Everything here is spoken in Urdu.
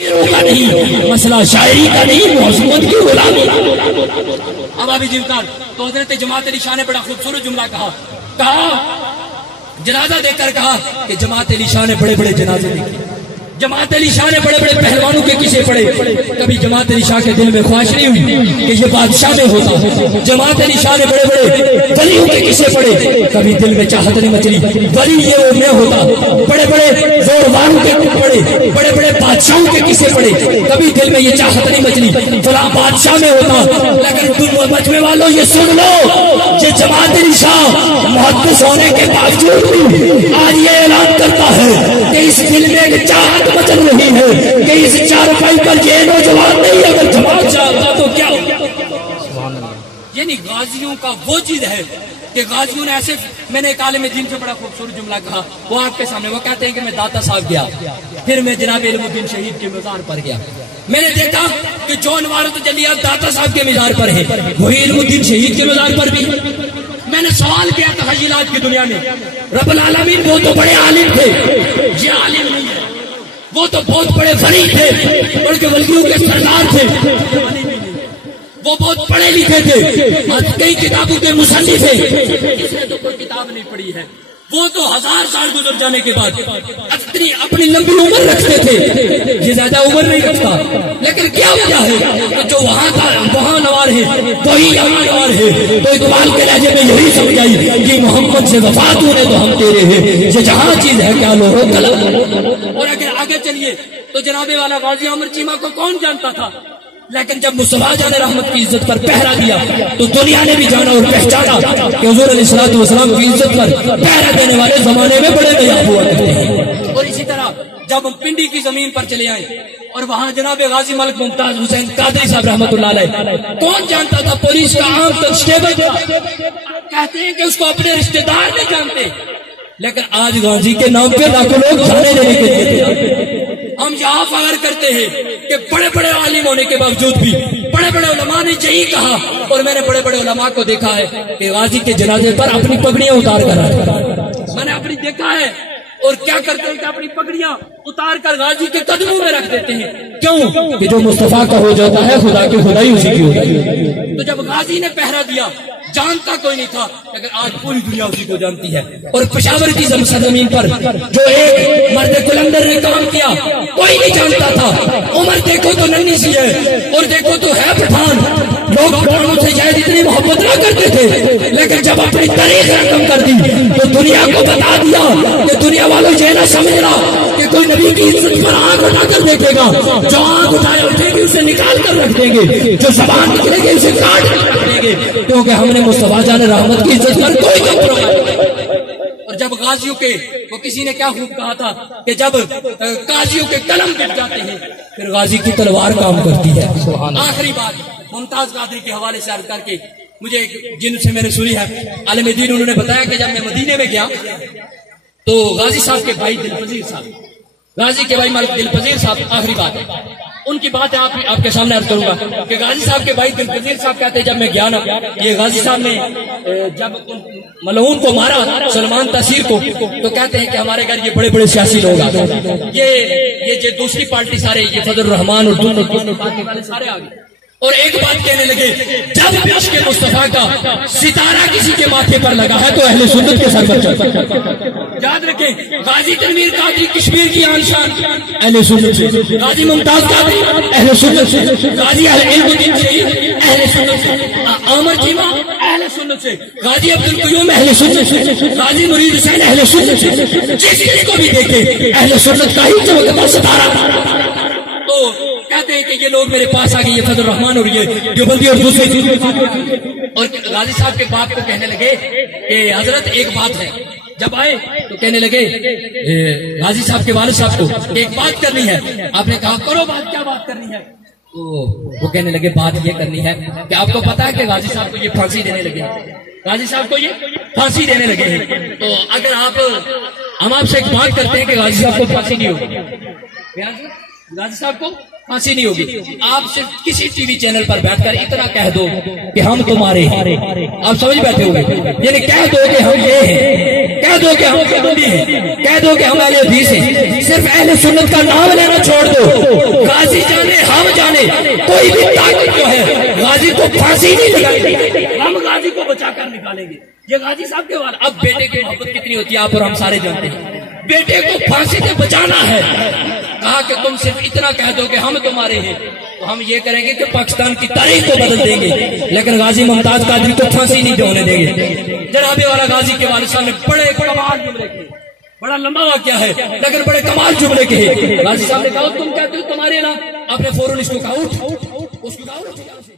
کا نہیں، مسئلہ شاعری کا نہیں، حکومت کی غلامی۔ اب ابھی جنکار تو حضرت جماعت علی شاہ نے بڑا خوبصورت جملہ کہا جنازہ دیکھ کر کہا کہ جماعت علی شاہ نے بڑے بڑے جنازے دیکھے، جماعت علی شاہ نے بڑے بڑے پہلوانوں کے قصے پڑھے، کبھی جماعت علی شاہ کے دل میں خواہش نہیں ہوئی کہ یہ بادشاہ میں ہوتا۔ جماعت علی شاہ نے بڑے بڑے ولیوں کے قصے پڑھے، کبھی دل میں چاہت نہیں مچلی ولی یہ وہ میں ہوتا۔ بڑے بڑے زورواروں کے پڑھے، بڑے بڑے بادشاہوں کے قصے پڑھے، کبھی دل میں یہ چاہت نہیں مچلی فلاں بادشاہ میں ہوتا۔ لیکن تم مجمع والوں یہ سن لو، یہ جماعت علی شاہ محدث ہونے کے باوجود بھی آج یہ اعلان کرتا ہے کہ اس دل میں ایک چاہت مچل رہی ہے کہ اس چارپائی پر یہ نوجوان نہیں اگر جماعت چاہتا تو کیا ہو۔ یعنی غازیوں کا وہ چیز ہے کہ غازیوں نے ایسے، میں نے ایک عالم دین سے بڑا خوبصورت جملہ کہا، وہ آپ کے سامنے، وہ کہتے ہیں کہ میں داتا صاحب گیا، پھر میں جناب علم الدین شہید کے مزار پر گیا، میں نے دیکھا کہ جو انوارت جلیات داتا صاحب کے مزار پر ہے وہی علم الدین شہید کے مزار پر بھی۔ میں نے سوال کیا تخیلات کی دنیا میں، رب العالمین وہ تو بڑے عالم تھے، یہ عالم نہیں ہے، وہ تو بہت بڑے ولی تھے، بلکہ ولیوں کے سردار تھے، وہ بہت پڑھے لکھے تھے، کئی کتابوں کے مصنف تھے، اس نے تو کوئی کتاب نہیں پڑھی ہے، وہ تو 1000 سال گزر جانے کے بعد اپنی لمبی عمر رکھتے تھے، یہ زیادہ عمر نہیں رکھتا۔ لیکن کیا وجہ ہے کہ جو وہاں کا وہاں نوار ہے وہی یہاں نوار ہے، تو اقبال کے لہجے میں یہی سمجھائی کہ محمد سے وفات ہونے تو ہم تیرے ہیں، یہ جہاں چیز ہے کیا لو قلم۔ اور اگر آگے چلیے تو جناب والا غازی عمر چیمہ کو کون جانتا تھا، لیکن جب مصطفیٰ جان رحمت کی عزت پر پہرا دیا تو دنیا نے بھی جانا اور پہچانا کہ حضور علیہ الصلوۃ والسلام کی عزت پر پہرا دینے والے زمانے میں بڑے نایاب ہوا کرتے ہیں۔ اور اسی طرح جب ہم پنڈی کی زمین پر چلے آئے اور وہاں جناب غازی ملک ممتاز حسین قادری صاحب رحمۃ اللہ علیہ، کون جانتا تھا پولیس کا عام کانسٹیبل تھا، کہتے ہیں کہ اس کو اپنے رشتہ دار نہیں جانتے، لیکن آج غازی کے نام پہ لاکھوں لوگ جانے دینے کے لیے تیار۔ ہم یہاں فخر کرتے ہیں کہ بڑے بڑے عالم ہونے کے باوجود بھی بڑے بڑے علماء نے یہی کہا، اور میں نے بڑے بڑے علماء کو دیکھا ہے کہ غازی کے جنازے پر اپنی پگڑیاں اتار کر آئے، میں نے اپنی دیکھا ہے، اور کیا کرتے ہیں کہ اپنی پگڑیاں اتار کر غازی کے قدموں میں رکھ دیتے ہیں، کیوں کہ جو مصطفیٰ کا ہو جاتا ہے خدا کی خدائی اسی کی ہوتی ہے۔ تو جب غازی نے پہرا دیا جانتا کوئی نہیں تھا، لیکن آج پوری دنیا اسی کو جانتی ہے۔ اور پشاور کی سرزمین پر جو ایک مرد قلندر نے کام کیا کوئی نہیں جانتا تھا، عمر دیکھو تو ننھی سی ہے اور دیکھو تو ہے پٹھان، لوگ پٹھانوں سے شاید اتنی محبت نہ کرتے تھے، لیکن جب اپنی تاریخ رقم کر دی تو دنیا کو بتا دیا کہ دنیا والوں یہ نہ سمجھنا کہ کوئی نبی کی عزت پر آنکھ اٹھا کر دیکھے گا، جو آنکھ اٹھائے اٹھے گی اسے نکال کر رکھ دیں گے، جو زبان نکلے گی اسے کاٹ کر رکھ دیں گے، کیونکہ ہم نے مصطفیٰ جان رحمت کی عزت پر کوئی کمپرومائز۔ اور جب غازیوں کے، وہ کسی نے کیا خوب کہا تھا کہ جب غازیوں کے قلم کٹ جاتے ہیں پھر غازی کی تلوار کام کرتی ہے۔ آخری بات ممتاز قادری کے حوالے سے عرض کر کے، مجھے جن سے میں نے سنی ہے عالم دین، انہوں نے بتایا کہ جب میں مدینے میں گیا تو غازی صاحب کے بھائی دلپذیر صاحب، غازی کے بھائی ملک دلپذیر صاحب، آخری بات ہے ان کی بات ہے، آپ کے سامنے عرض کروں گا کہ غازی صاحب کے بھائی دلپذیر صاحب کہتے ہیں جب میں گیا نا، یہ غازی صاحب نے جب ملعون کو مارا سلمان تاثیر کو، تو کہتے ہیں کہ ہمارے گھر یہ بڑے بڑے سیاسی لوگ آتے ہیں، یہ جو دوسری پارٹی سارے، یہ فضل الرحمان اور دوسری پارٹی والے سارے آ گئے، اور ایک بات کہنے لگے، جب بھی عشق مصطفیٰ کا ستارہ کسی کے ماتھے پر لگا ہے تو اہل سنت کے سر پر چڑھتا ہے۔ یاد رکھیں، غازی تنویر قادری کشمیر کی آن شان اہل سنت سے، غازی ممتاز قادری اہل سنت سے، غازی علم الدین شہید اہل سنت سے، عامر چیمہ اہل سنت سے، غازی عبدالقیوم اہل سنت سے، غازی مرید حسین اہل سنت سے، جس کو بھی دیکھے اہل سنت کا ہی چمکتا ستارہ۔ تو کہتے ہیں کہ یہ لوگ میرے پاس آ گئے، یہ فضل الرحمان اور یہ دیوبندی اور دوسرے، اور غازی صاحب کے باپ کو کہنے لگے کہ حضرت ایک بات ہے، جب آئے تو کہنے لگے غازی صاحب کے والد صاحب کو ایک بات کرنی ہے، آپ نے کہا کرو بات، کیا بات کرنی ہے؟ تو وہ کہنے لگے بات یہ کرنی ہے کہ آپ کو پتا ہے کہ غازی صاحب کو یہ پھانسی دینے لگے ہیں، غازی صاحب کو یہ پھانسی دینے لگے ہیں، تو اگر ہم آپ سے ایک بات کرتے ہیں کہ غازی صاحب کو پھانسی نہیں ہوگی، غازی صاحب کو پھانسی نہیں ہوگی، آپ صرف کسی ٹی وی چینل پر بیٹھ کر اتنا کہہ دو کہ ہم تمہارے ہیں، آپ سمجھ بیٹھے ہوگے، یعنی کہہ دو کہ ہم یہ ہیں، کہہ دو کہ ہم دیوبندی ہیں، کہہ دو کہ ہم اہل حدیث ہیں، صرف اہل سنت کا نام لینا چھوڑ دو، جانے کوئی بھی طاقت جو ہے غازی کو پھانسی نہیں لگائے، ہم غازی کو بچا کر نکالیں گے. یہ غازی صاحب کے والد. اب بیٹے کی محبت کتنی ہوتی ہے آپ اور ہم سارے جانتے ہیں. بیٹے کو پھانسی سے بچانا ہے، کہا کہ تم صرف اتنا کہہ دو کہ ہم تمہارے ہیں تو ہم یہ کریں گے کہ پاکستان کی تاریخ کو بدل دیں گے، لیکن غازی ممتاز قادری کو پھانسی نہیں ہونے دیں گے. جناب والا غازی کے والد صاحب نے بڑے کمال جملے کیے، بڑا لمبا واقعہ ہے لیکن بڑے کمال جملے کہے. غازی صاحب نے کہا تم کہتے ہو تمہارے نا، آپ نے فوراً اس کو کہا اٹھ، اس کو کہا اٹھ.